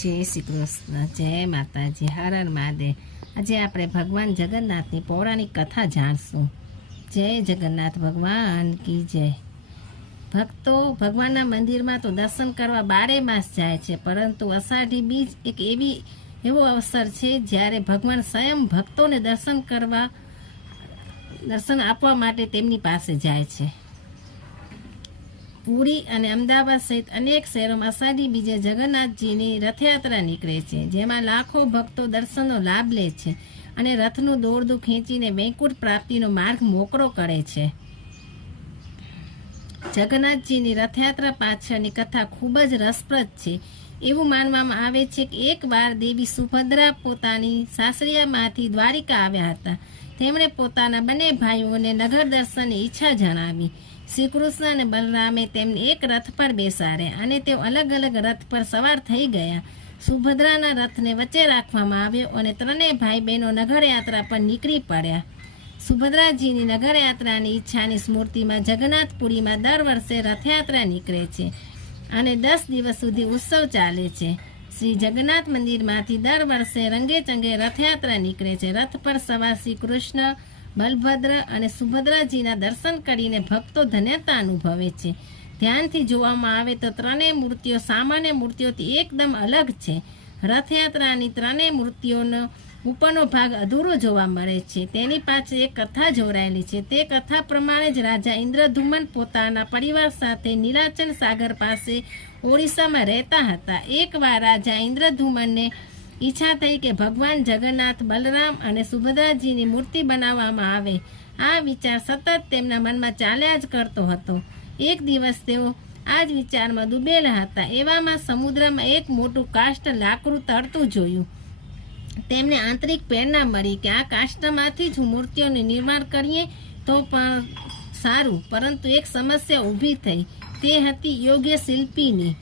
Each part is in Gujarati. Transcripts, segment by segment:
जय श्री कृष्ण। जय माताजी। हर हर महादेव। आज આપણે ભગવાન જગન્નાથની પૌરાણિક કથા જાણશું। જય જગન્નાથ ભગવાન કી જય। ભક્તો ભગવાનના મંદિરમાં તો દર્શન કરવા 12 માસ જાય છે, પરંતુ અષાઢી બીજ એક એવો અવસર છે જ્યારે ભગવાન સ્વયં ભક્તોને દર્શન આપવા માટે તેમની પાસે જાય છે। પુરી અને અમદાવાદ સહિત અનેક શહેરોમાં અષાઢી બીજે જગન્નાથજીની રથયાત્રા નીકળે છે, જેમાં લાખો ભક્તો દર્શનનો લાભ લે છે અને રથનું દોરડું ખેંચીને વૈકુંઠ પ્રાપ્તિનો માર્ગ મોકળો કરે છે। જગન્નાથજીની રથયાત્રા પાછળની કથા ખૂબ જ રસપ્રદ છે। એવું માનવામાં આવે છે કે એકવાર દેવી સુભદ્રા પોતાની સાસરિયામાંથી દ્વારિકા આવ્યા હતા। તેમણે પોતાના બંને ભાઈઓને નગર દર્શનની ઈચ્છા જણાવી। શ્રી કૃષ્ણ અને બલરામે તેમને એક રથ પર બેસાડ્યા અને તેઓ અલગ અલગ રથ પર સવાર થઈ ગયા। સુભદ્રાના રથને વચ્ચે રાખવામાં આવ્યો અને ત્રણેય ભાઈ બહેનો નગરયાત્રા પર નીકળી પડ્યા। સુભદ્રાજીની નગરયાત્રાની ઈચ્છાની સ્મૃતિમાં જગન્નાથપુરીમાં દર વર્ષે રથયાત્રા નીકળે છે અને 10 દિવસ સુધી ઉત્સવ ચાલે છે। શ્રી જગન્નાથ મંદિરમાંથી દર વર્ષે રંગેચંગે રથયાત્રા નીકળે છે। રથ પર સવાર શ્રી કૃષ્ણ, બલભદ્ર અને સુભદ્રાજીના દર્શન કરીને ભક્તો ધન્યતા અનુભવે છે। ધ્યાનથી જોવામાં આવે તો ત્રણેય મૂર્તિઓ સામાન્ય મૂર્તિઓથી એકદમ અલગ છે। રથયાત્રાની ત્રણેય મૂર્તિઓનો ઉપરનો ભાગ અધૂરો જોવા મળે છે। તેની પાછળ એક કથા જોડાયેલી છે। તે કથા પ્રમાણે જ રાજા ઇન્દ્રધુમન પોતાના પરિવાર સાથે નીલાચલ સાગર પાસે ઓડિશામાં રહેતા હતા। એકવાર રાજા ઇન્દ્રધુમનને ઈચ્છા થઈ કે ભગવાન જગન્નાથ, બલરામ અને સુભદ્રાજીની મૂર્તિ બનાવવામાં આવે। આ વિચાર સતત તેમના મનમાં ચાલ્યા જ કરતો હતો। એક દિવસ તેઓ આ જ વિચારમાં ડૂબેલા હતા। એવામાં સમુદ્રમાં એક મોટું કાષ્ઠ લાકડું તરતું જોયું। તેમને આંતરિક પ્રેરણા મળી કે આ કાષ્ઠમાંથી જ મૂર્તિઓનું નિર્માણ કરીએ તો પણ સારું, પરંતુ એક સમસ્યા ઊભી થઈ। તે હતી યોગ્ય શિલ્પીની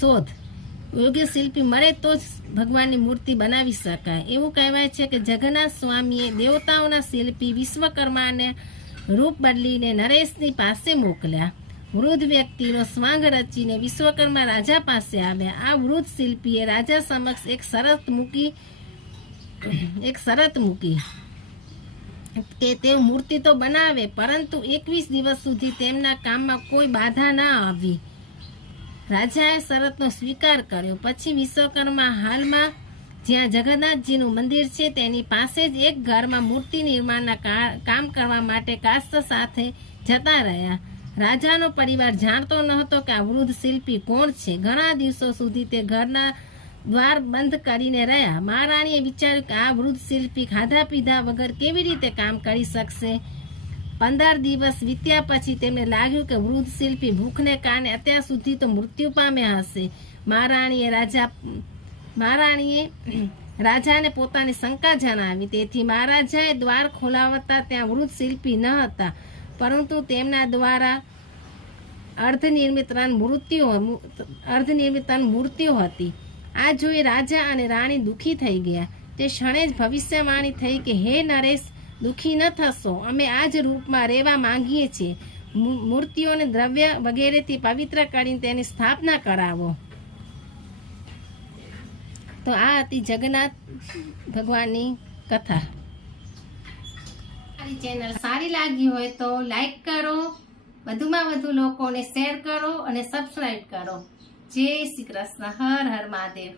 શોધ। યોગ્ય શિલ્પી મળે તો જ ભગવાનની મૂર્તિ બનાવી શકાય। એવું કહેવાય છે કે જગન્નાથ સ્વામીએ દેવતાઓના શિલ્પી વિશ્વકર્માને રૂપ બદલીને નરેશની પાસે મોકલ્યા। વૃદ્ધ વ્યક્તિનો સ્વાંગ રચીને વિશ્વકર્મા રાજા પાસે આવ્યા। આ વૃદ્ધ શિલ્પીએ રાજા સમક્ષ એક શરત મૂકી કે તેઓ મૂર્તિ તો બનાવે, પરંતુ 21 દિવસ સુધી તેમના કામમાં કોઈ બાધા ના આવી। રાજાએ શરતનો સ્વીકાર કર્યો। પછી વિશ્વકર્મા હાલમાં જ્યાં જગન્નાથજીનું મંદિર છે તેની પાસે જ એક ઘરમાં મૂર્તિ નિર્માણના કામ કરવા માટે કાસ્ત સાથે જતા રહ્યા। રાજાનો પરિવાર જાણતો નહોતો કે આ વૃદ્ધ શિલ્પી કોણ છે। ઘણા દિવસો સુધી તે ઘરના દ્વાર બંધ કરીને રહ્યા। મહારાણીએ વિચાર્યું કે આ વૃદ્ધ શિલ્પી ખાધા પીધા વગર કેવી રીતે કામ કરી શકશે। 15 દિવસ વીત્યા પછી તેમને લાગ્યું કે વૃદ્ધ શિલ્પી ભૂખને કારણે અત્યાર સુધી તો મૃત્યુ પામ્યા હશે। મહારાણીએ રાજાને પોતાની શંકા જણાવી। તેથી મહારાજાએ દ્વાર ખોલાવતા ત્યાં વૃદ્ધ શિલ્પી ન હતા, પરંતુ તેમના દ્વારા અર્ધનિર્મિત મૂર્તિઓ હતી। આ જોઈ રાજા અને રાણી દુઃખી થઈ ગયા। તે ક્ષણે જ ભવિષ્યવાણી થઈ કે હે નરેશ, દુઃખી ન થશો, અમે આ જ રૂપમાં રહેવા માંગીએ છીએ। મૂર્તિઓને દ્રવ્ય વગેરેથી પવિત્ર કરીને તેની સ્થાપના કરાવો। તો આ હતી જગન્નાથ ભગવાનની કથા। મારી ચેનલ સારી લાગી હોય તો લાઈક કરો, વધુમાં વધુ લોકોને શેર કરો અને સબસ્ક્રાઈબ કરો। જય શ્રી કૃષ્ણ। હર હર મહાદેવ।